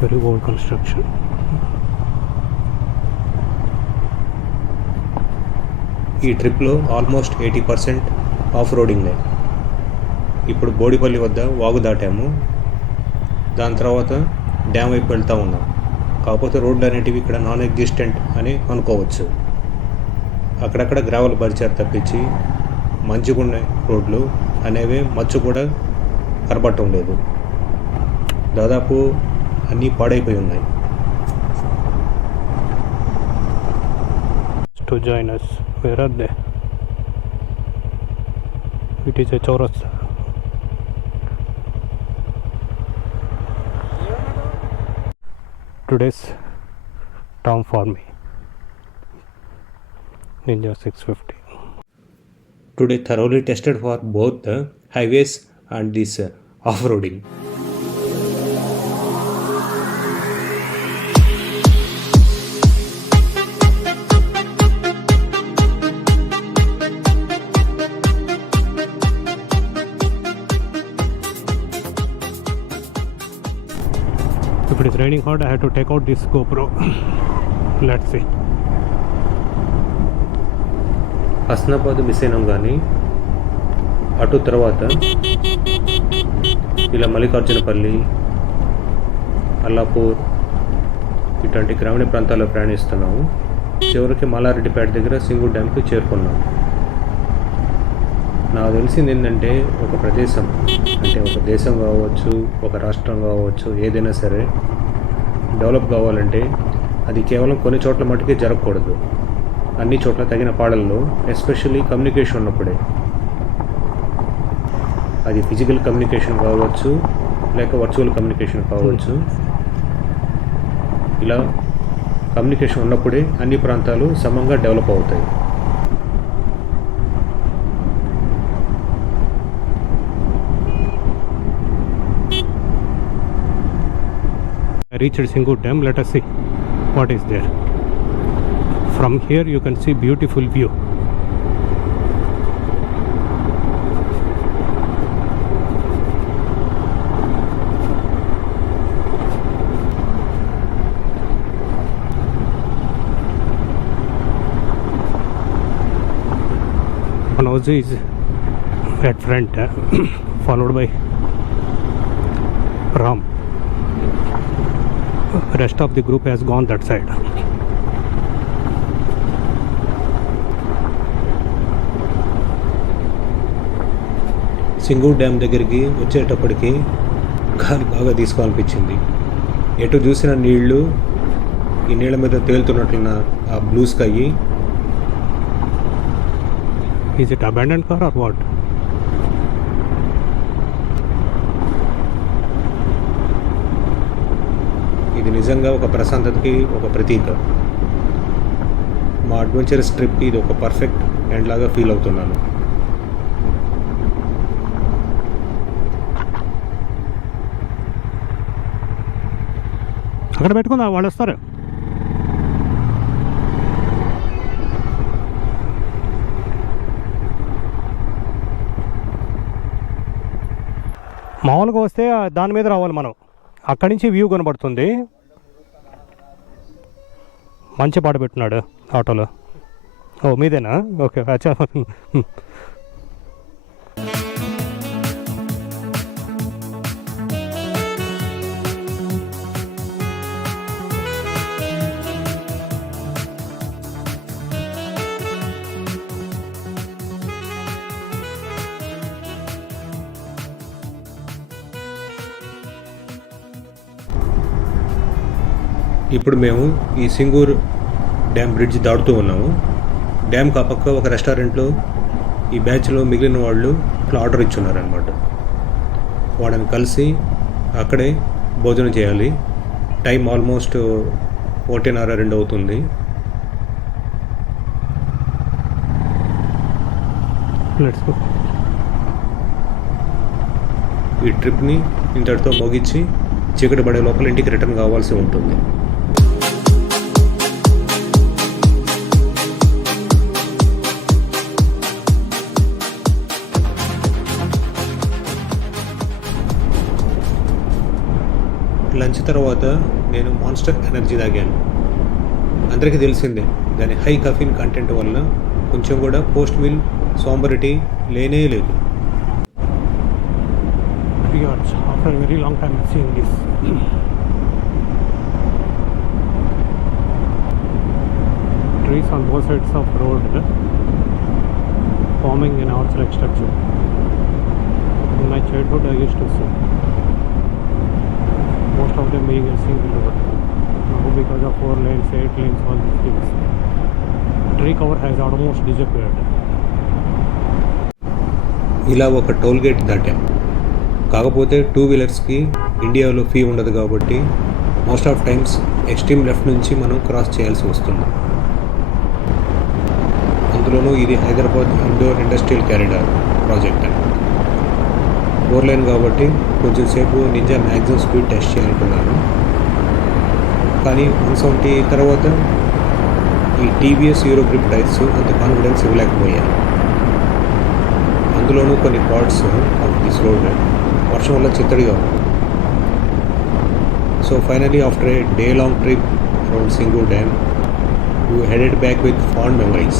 Very old construction. ఈ ట్రిప్లో ఆల్మోస్ట్ 80% off roading. ఇప్పుడు బోడిపల్లి వద్ద వాగు దాటాము. దాని తర్వాత డ్యామ్ వైపు వెళ్తూ ఉన్నాం. కాకపోతే రోడ్లు అనేటివి ఇక్కడ నాన్ ఎగ్జిస్టెంట్ అని అనుకోవచ్చు. అక్కడక్కడ గ్రావెల్ పరిచారు తప్పించి మంచిగున్న రోడ్లు అనేవి మచ్చు కూడా కనబడటం లేదు. దాదాపు అన్నీ పాడైపోయి ఉన్నాయి. To join us, where are they? It is a Chaurasta. Today's term for me, Ninja 650. Today thoroughly tested for both the highways and this off-roading. If it is raining hard, I have to take out this GoPro. Let's see. Hasnabad మిస్ అయినాం, కానీ అటు తర్వాత ఇలా మల్లికార్జునపల్లి, అల్లాపూర్ ఇట్లాంటి గ్రామీణ ప్రాంతాల్లో ప్రయాణిస్తున్నాము. చివరికి మల్లారెడ్డిపేట దగ్గర సింగూర్ డ్యామ్కి చేరుకున్నాము. నాకు తెలిసింది ఏంటంటే, ఒక ప్రదేశం అంటే ఒక దేశం కావచ్చు, ఒక రాష్ట్రం కావచ్చు, ఏదైనా సరే డెవలప్ కావాలంటే అది కేవలం కొన్ని చోట్ల మటుకే జరగకూడదు. అన్ని చోట్ల తగిన పాడల్లో, ఎస్పెషల్లీ కమ్యూనికేషన్ ఉన్నప్పుడే. అది ఫిజికల్ కమ్యూనికేషన్ కావచ్చు, లేక వర్చువల్ కమ్యూనికేషన్ కావచ్చు. ఇలా కమ్యూనికేషన్ ఉన్నప్పుడే అన్ని ప్రాంతాలు సమంగా డెవలప్ అవుతాయి. I reached Singur Dam. Let us see what is there. From here you can see beautiful view. Manoj is at front, followed by Ram. Rest of the group has gone that side. Singur డ్యామ్ దగ్గరికి వచ్చేటప్పటికి గాలి బాగా తీసుకోవాలనిపించింది. ఎటు చూసిన నీళ్లు, ఈ నీళ్ళ మీద తేలుతున్నట్లున్న ఆ blue sky. Is it abandoned car or what? ఇది నిజంగా ఒక ప్రశాంతతకి ఒక ప్రతీక. మా అడ్వెంచరస్ ట్రిప్కి ఇది ఒక పర్ఫెక్ట్ ఎండ్ లాగా ఫీల్ అవుతున్నాను. అక్కడ పెట్టుకుందా, వాళ్ళు వస్తారు. మామూలుగా వస్తే దాని మీద రావాలి మనం. అక్కడి నుంచి వ్యూ కనబడుతుంది. మంచి పాట పెట్టున్నాడు ఆటోలో. ఓ మీదేనా? ఓకే. అచ్చా. ఇప్పుడు మేము ఈ సింగూర్ డ్యామ్ బ్రిడ్జ్ దాటుతూ ఉన్నాము. డ్యామ్ కాపక్క ఒక రెస్టారెంట్లో ఈ బ్యాచ్లో మిగిలిన వాళ్ళు ఇట్లా ఆర్డర్ ఇచ్చున్నారనమాట. వాళ్ళని కలిసి అక్కడే భోజనం చేయాలి. టైం ఆల్మోస్ట్ 1:30-2 అవుతుంది. ఈ ట్రిప్ని ఇంతటితో ముగించి చీకటి పడే లోపల ఇంటికి రిటర్న్ కావాల్సి ఉంటుంది. లంచ్ తర్వాత నేను మాన్స్టర్ ఎనర్జీ తాగాను. అందరికీ తెలిసిందే దాని హై కఫీన్ కంటెంట్ వల్ల కొంచెం కూడా పోస్ట్ మీల్ సోంబరిటీ లేనే లేదు. After a very long time seeing this. Trees on both sides of road forming an arch-like structure. In my childhood I used to see most of them being a single road. Now because of 4 lanes, 8 lanes, all these things, tree cover has almost disappeared. ఇలా ఒక toll gate దాటాం. కాకపోతే 2 వీలర్స్కి ఇండియాలో fee ఉండదు కాబట్టి most of times extreme left నుంచి మనం క్రాస్ చేయాల్సి వస్తుంది. అందులోనూ ఇది Hyderabad Indore industrial corridor project అని 4 లైన్ కాబట్టి కొంచెం సేపు నింజా మ్యాక్సిమం స్పీడ్ టెస్ట్ చేయాలనుకున్నాను. కానీ 170 తర్వాత ఈ టీవీఎస్ యూరో గ్రిప్ టైర్స్ అంత కాన్ఫిడెన్స్ ఇవ్వలేకపోయాను. అందులోనూ కొన్ని పార్ట్స్ ఆఫ్ దిస్ రోడ్ వర్షం వల్ల చిత్తడిగా ఉంది. So finally after A day long trip around Singur dam we headed back with fond memories.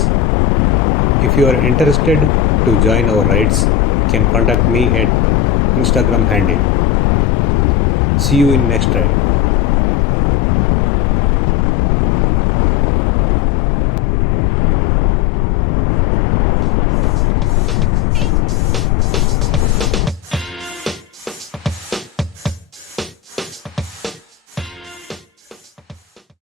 If you are interested to join our rides, you can contact me at Instagram handle. See you in next ride.